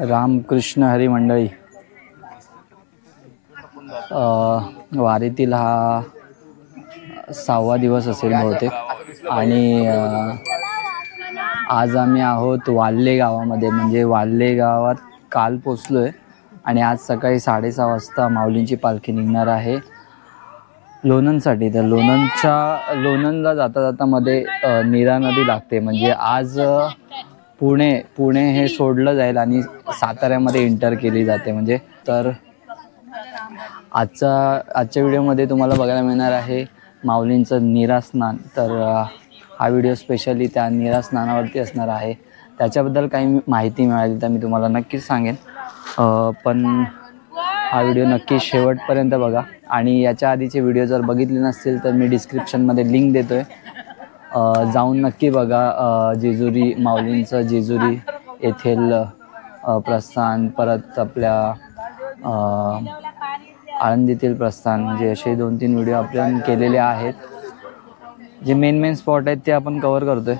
रामकृष्ण हरी मंडळी वारीतील हा 6वा दिवस असेल बहुतेक आणि आज आम्ही आहोत वाल्हे गावामध्ये, म्हणजे वाल्हे गावात काल पोचलोय आणि आज सकाळी 6:30 वाजता माऊलींची पालखी निघणार आहे लोणंदसाठी. तर लोणंदला जाता जाता मध्ये नीरा नदी लागते, म्हणजे आज पुणे हे सोडलं जाईल आणि साताऱ्यामध्ये एंटर केली जाते. म्हणजे तर आजच्या व्हिडिओमध्ये तुम्हाला बघायला मिळणार आहे माऊलींचं नीरा स्नान. तर हा व्हिडिओ स्पेशली त्या नीरा स्नानावरती असणार आहे. त्याच्याबद्दल काही माहिती मिळाली तर मी तुम्हाला नक्कीच सांगेन, पण हा व्हिडिओ नक्की शेवटपर्यंत बघा. आणि याच्या आधीचे व्हिडिओ जर बघितले नसतील तर मी डिस्क्रिप्शनमध्ये लिंक देतो आहे, जाऊन नक्की बघा. जेजुरी माऊलींचं जेजुरी येथील प्रस्थान, परत आपल्या आळंदीतील प्रस्थान, म्हणजे असे 2-3 व्हिडिओ आपण केलेले आहेत. जे मेन स्पॉट आहेत ते आपण कव्हर करतोय.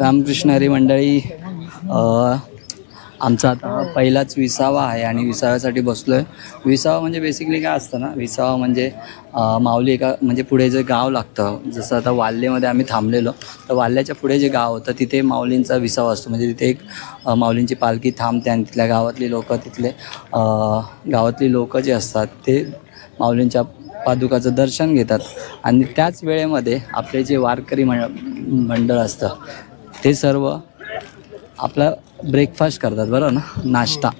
रामकृष्ण हरी मंडळी, आमचा आता पहिलाच विसावा आहे आणि विसाव्यासाठी बसलो आहे. विसावा म्हणजे बेसिकली काय असतं ना, विसावा म्हणजे माऊली एका म्हणजे पुढे जे गाव लागतं, जसं आता वाल्हेमध्ये आम्ही थांबलेलो, तर वाल्ह्याच्या पुढे जे गाव होतं तिथे माऊलींचा विसावा असतो. म्हणजे तिथे एक माऊलींची पालखी थांबते आणि तिथल्या गावातली लोक जे असतात ते माऊलींच्या पादुकाचं दर्शन घेतात. आणि त्याच वेळेमध्ये आपले जे वारकरी मंडळ असतं ते सर्व आपला ब्रेकफास्ट करतात, बरोबर ना, नाश्ता.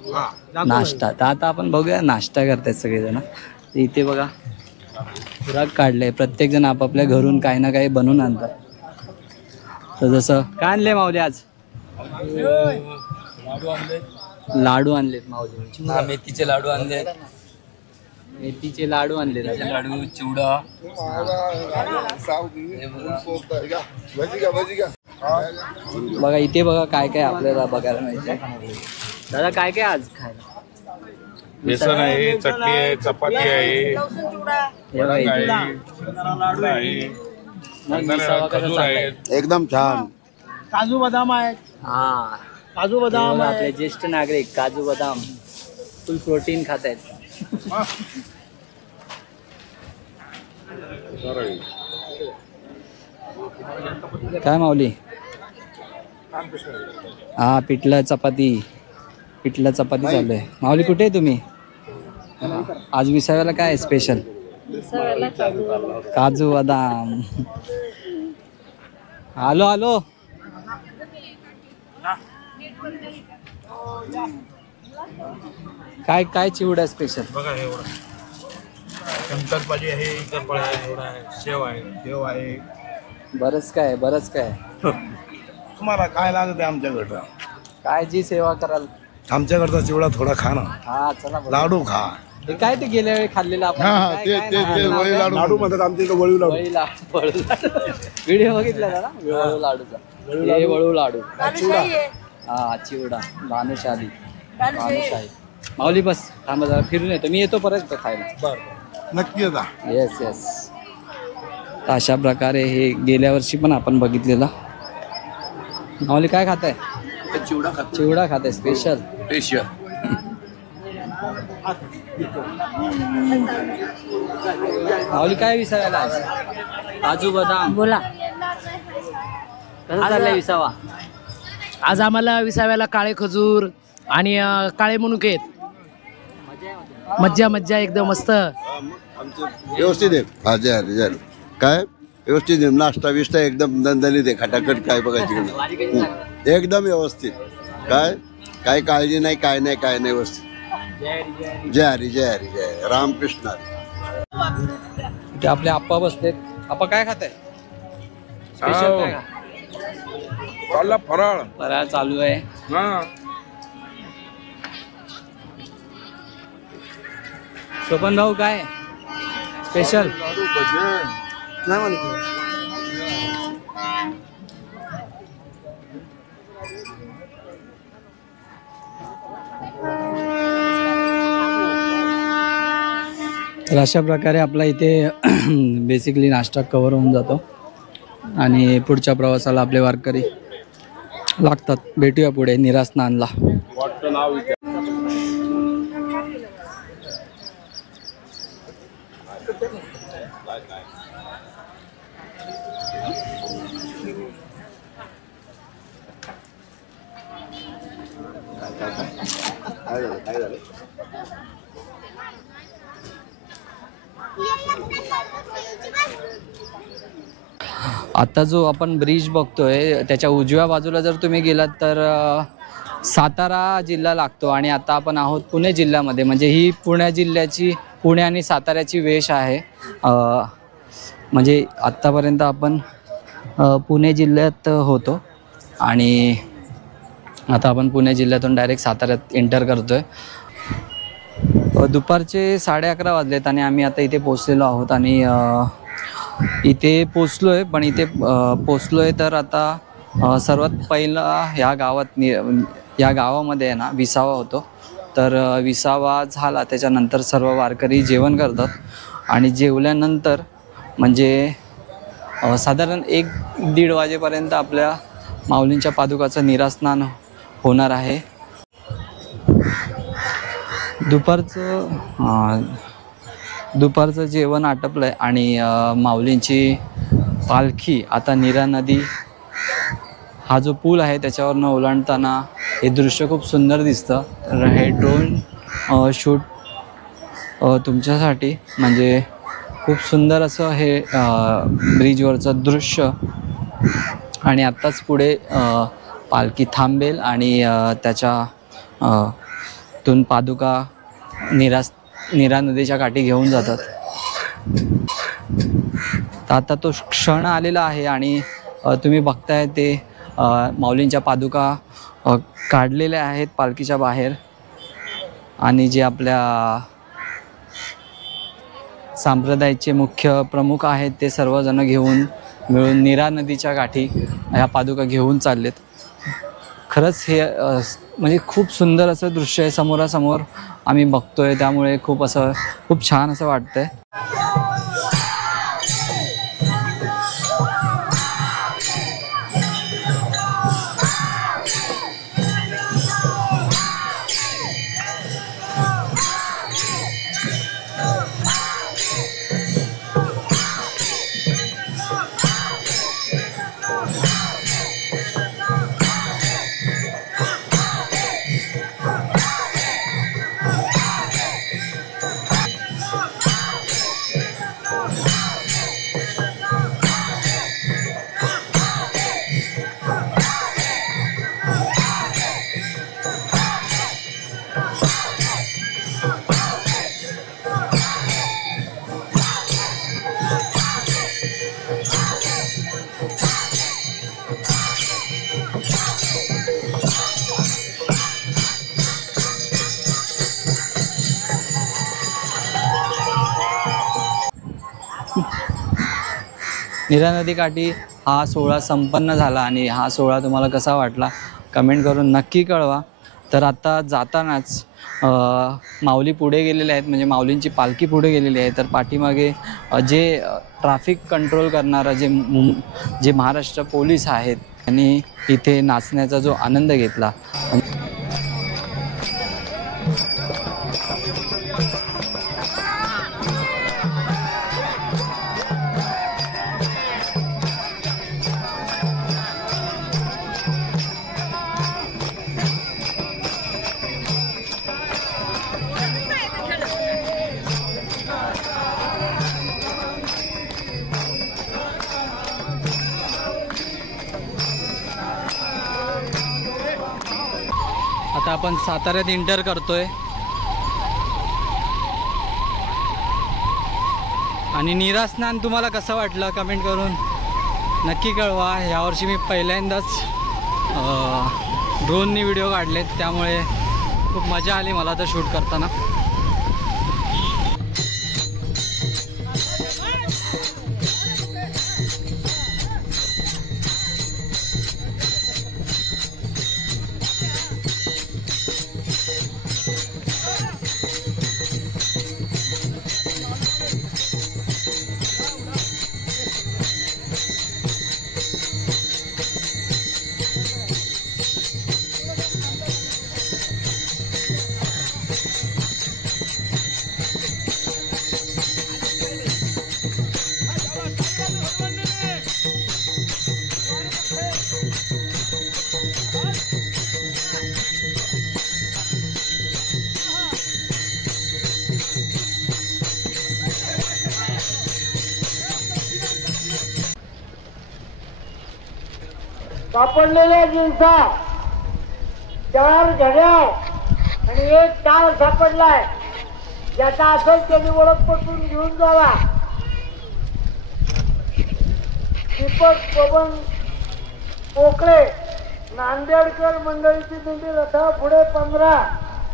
तर आता आपण बघूया नाश्ता करतात सगळेजण. इथे बघा खुराक काढले, प्रत्येकजण आपापल्या घरून काही ना काही बनवून आणतात. तर जसं काय आणले माऊली आज? लाडू आणलेत माऊली. मेथीचे लाडू आणले, लाडू, चिवडा. बघा इथे बघा काय काय आपल्याला बघायला मिळते. दादा काय काय आज खायला? बेसन आहे, चटणी आहे, चपाती आहे, एकदम छान. काजू बदाम आहेत. हा, काजू बदाम आपले ज्येष्ठ नागरिक काजू बदाम फुल प्रोटीन खात आहेत. काय माऊली? हा, पिठलं चपाती चालू आहे. माऊली कुठे आहे तुम्ही? आज विसाव्याला काय आहे स्पेशल? काजू बदाम. आलो. काय चिवडा स्पेशल? बघा हे शंकरपाळी आहे, इतर आहे, शेव आहे. बरंच काय तुम्हाला काय लागत आहे आमच्याकडं? काय जी सेवा कराल आमच्याकडचा चिवडा थोडा खा ना. हा चला. लाडू खा. हे काय ते गेल्या वेळी खाल्लेलं आपण? लाडू म्हणतात आमच्या इकडे. वळू लाडू. व्हिडिओ बघितला ना वळू लाडूचा? हे वळू लाडू. हा, चिवडा, भानुशाही. माऊली बस थांबा जरा, फिरून येतो मी, येतो परत खायला. नक्की येता. येस. अशा प्रकारे हे गेल्या वर्षी पण आपण बघितलेला माऊली काय खात आहे? चिवडा खात आहे स्पेशल. माऊली काय विसाव्याला आज? काजू बदाम. बोला. कसं चाललंय विसावा? आज आम्हाला विसाव्याला काळे खजूर आणि काळे मनुके आहेत. मज्जा मज्जा एकदम मस्त. व्यवस्थित आहे. हा जय हरी, जय हरी. काय व्यवस्थित आहे. नाश्ता विष्टा एकदम दणदणीत आहे. खटाखट काय बघायची नाही. एकदम व्यवस्थित. काय काय काळजी नाही, काय नाही, काय नाही, व्यवस्थित. जय हरी, जय हरी, जय रामकृष्ण. ते आपले आप्पा बसलेत. आप्पा काय खात आहे? स्पेशल काय? चालला फराळ. फराळ चालू आहे. हा स्वपन भाऊ काय स्पेशल? तर अशा प्रकारे आपला इथे बेसिकली नाश्ता कव्हर होऊन जातो आणि पुढच्या प्रवासाला आपले वारकरी लागतात. भेटूया पुढे निरास्नानला. काय झालं? आता जो आपण ब्रिज बघतोय त्याच्या उजव्या बाजूला जर तुम्ही गेलात तर सातारा जिल्हा लागतो आणि आता आपण आहोत पुणे जिल्ह्यामध्ये. म्हणजे ही पुणे आणि साताऱ्याची वेश आहे. म्हणजे आत्तापर्यंत आपण पुणे जिल्ह्यात होतो आणि आता आपण पुणे जिल्ह्यातून डायरेक्ट साताऱ्यात एंटर करतोय. दुपारचे 11:30 वाजलेत आणि आम्ही आता इथे पोचलेलो आहोत आणि इथे पोचलोय. पण इथे पोचलोय तर आता सर्वात पहिला या गावामध्ये आहे ना विसावा होतो. तर विसावा झाला त्याच्यानंतर सर्व वारकरी जेवण करतात आणि जेवल्यानंतर म्हणजे साधारण 1-1:30 वाजेपर्यंत आपल्या माऊलींच्या पादुकाचं निरास्नान होणार आहे. दुपारचं जेवण आटपलं आहे आणि माऊलींची पालखी आता नीरा नदी हा जो पूल आहे त्याच्यावरनं ओलांडताना हे दृश्य खूप सुंदर दिसतं. तर हे ड्रोन शूट तुमच्यासाठी म्हणजे खूप सुंदर असं हे ब्रिजवरचं दृश्य. आणि आत्ताच पुढे पालखी थांबेल आणि त्याच्या तून पादुका नीरा नदीच्या काठी घेऊन जातात. तर आता तो क्षण आलेला आहे आणि तुम्ही बघताय ते माऊलींच्या पादुका काढलेल्या आहेत पालखीच्या बाहेर आणि जे आपल्या संप्रदायाचे मुख्य प्रमुख आहेत ते सर्वजण मिळून नीरा नदीच्या काठी ह्या पादुका घेऊन चाललेत. खरंच हे म्हणजे खूप सुंदर असं दृश्य आहे समोरासमोर आम्ही बघतोय. त्यामुळे खूप छान असं वाटतंय. नीरा नदीकाठी हा सोहळा संपन्न झाला आणि हा सोहळा तुम्हाला कसा वाटला कमेंट करून नक्की कळवा. तर आता जातानाच माऊली पुढे गेलेले आहेत म्हणजे माऊलींची पालखी पुढे गेलेली आहे. तर पाठीमागे जे ट्रॅफिक कंट्रोल करणारा जे महाराष्ट्र पोलीस आहेत आणि इथे नाचण्याचा जो आनंद घेतला. आता आपण साताऱ्यात इंटर करतोय आणि नीरा स्नान तुम्हाला कसं वाटलं कमेंट करून नक्की कळवा. यावर्षी मी पहिल्यांदाच ड्रोननी व्हिडिओ काढलेत, त्यामुळे खूप मजा आली मला तर शूट करताना. सापडलेल्या जिन्सा 4 घड्याळ आणि 1 टाळ सापडलाय. ज्याचा असेल त्यांनी ओळख पटवून घेऊन जावा. दीपक पवन पोकळे नांदेडकर मंडळीची दिंडी रथा पुढे 15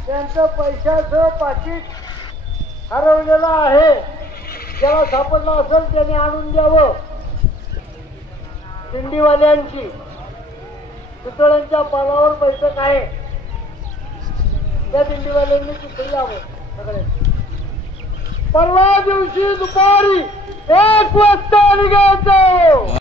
त्यांचं पैशाचं पाकिट हरवलेलं आहे. ज्याला सापडलं असेल त्यांनी आणून द्यावं. दिंडीवाल्यांची पुतळ्यांच्या पालावर बैठक आहे. त्या दिंडीवाल्यांनी तिथे यावं. सगळे परवा दिवशी दुपारी 1 वाजता निघायचं.